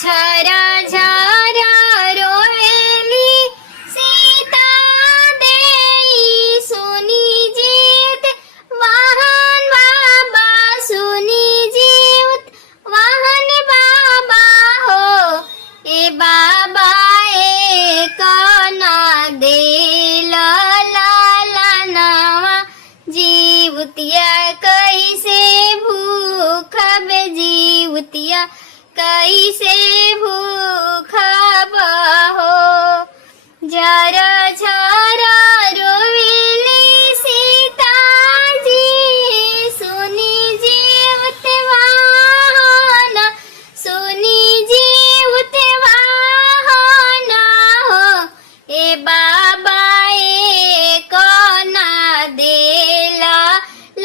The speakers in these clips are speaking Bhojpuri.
झरा झरा रोवेली सीता देई सुनी जीत वाहन बाबा सुनी जीवत वाहन बाबा हो ए बाबा एक ना देला लाला नावा जीवतिया कैसे भूख बे जीवतिया कैसे भूख बहो झर झर रोविली सीताजी सुनी जीवत वाहन सुनी जीवत वाहन हो ए बाबा एक ना देला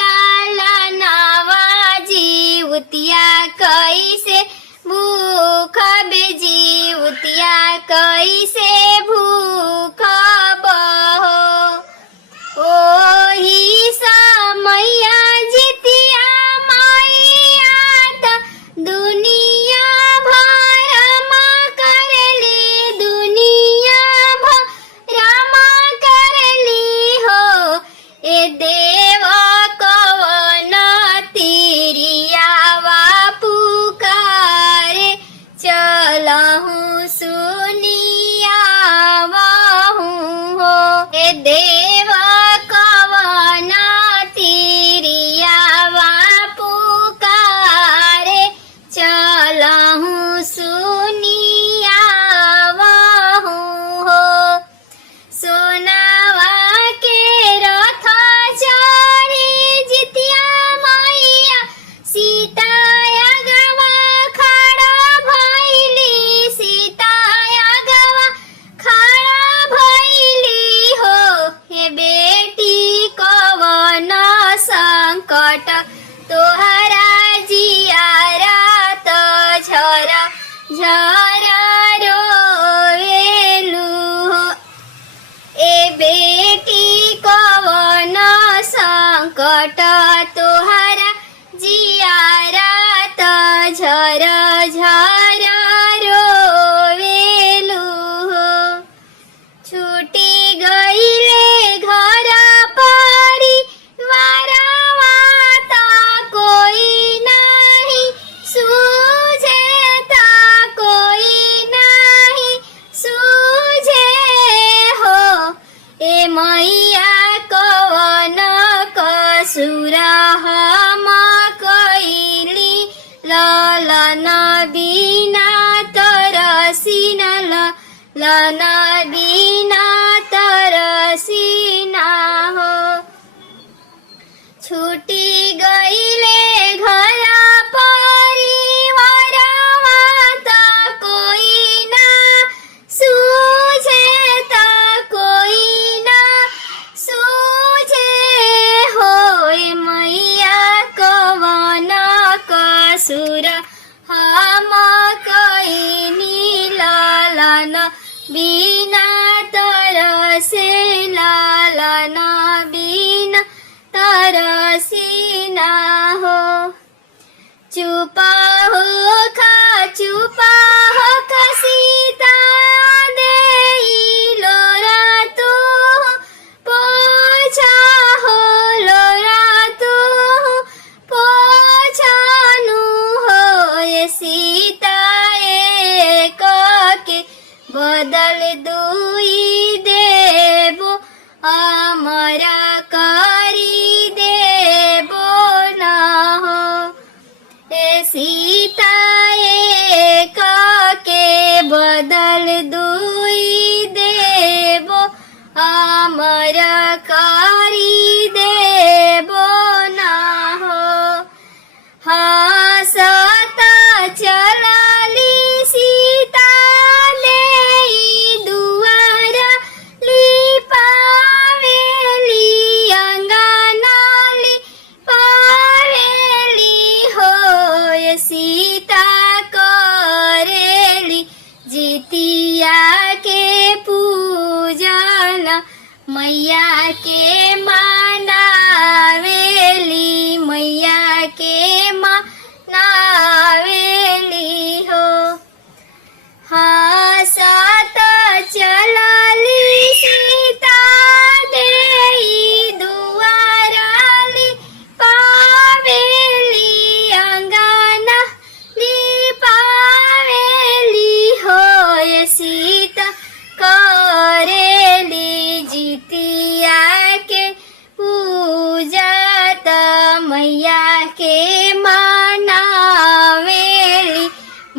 लाला नावा जीवतिया कैसे भूख बे जीवतिया कैसे भूख बहो ओही समैया जितिया मैया त दुनिया भरमा करली दुनिया भरमा करली हो ए देव कवन तिरियावा पुकारे चलहूँ सुनिया वहूँ हो ए देव कवन तिरियावा पुकारे चलहूँ सुनिया वहूँ हो सोनावा के रथ चढ़ी जितिया मैया सीता अगवा खड़ा भैली सीता अगवा खड़ा भैली हो हे बेटी कवन संकट तोहरा जियारा त झरा झरा रोवेलु हो ए बेटी कवन संकट तोहरा जियारा त झर झर रोवेलु हो छूटी गईले घर परिवारवा त कोई नाही सूझे त कोई नाही सूझे हो ए मैया कवन कसुर हम कैली ललन बिना तरसिन ललन बिना तरसिन हो छूटी गईले घर परिवारवा त कोई ना सूझे त कोई ना सूझे हो ए मैया कवन कसुर हम कैनी लालन बिना तरसे लालन बिना तरसिना हो चुपा हो खा सीता देई लोरा तू पोछा हो लोरा तू पोछानु हो ये सीता एक के बदल दुई देबो हमरा करी देबो न हो ए सीता एक के बदल दुई देबो हमरा करी देबो न हो हंसता चलली सीता लेई दुआरा लिपावेली अंगना लिपावेली हो ये सीता करेली जितिया के पूजन मैया के मनावेली मैया के मनावेली हो हसत चलली सीता देई दुआरली पावेली अंगना लिपावेली होय सीता करेली जितिया के पूजा त मैया के मनावेली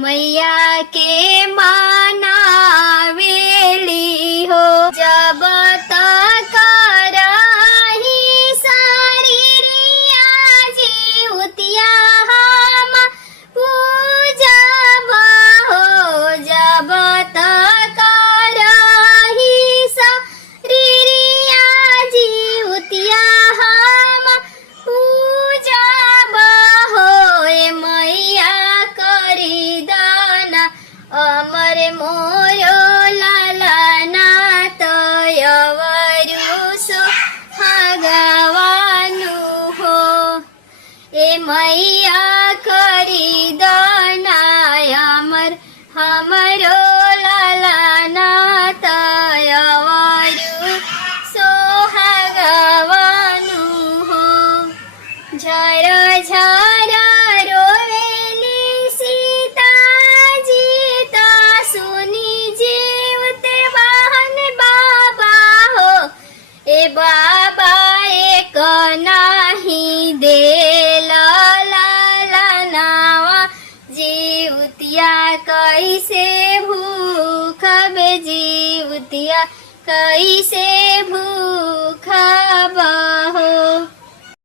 मैया के मनावेली हो जब तक रही शरीरिया जीवतिया हम पूजब हो जब तक रही शरीरिया जीवतिया हम पूजब हो मैया करी दाना अमर मोयो लालना तयवरुसो भगवानु हो ए मैया करी दाना अमर हमरो लालना तयवरुसो भगवानु हो झर झर रोवेली सीताजी ता सुनी जीवते बहन बाबा हो ए बाबा एक नाही देला लालनावा जीवतिया कैसे भूख बे जीवतिया कैसे भूख हो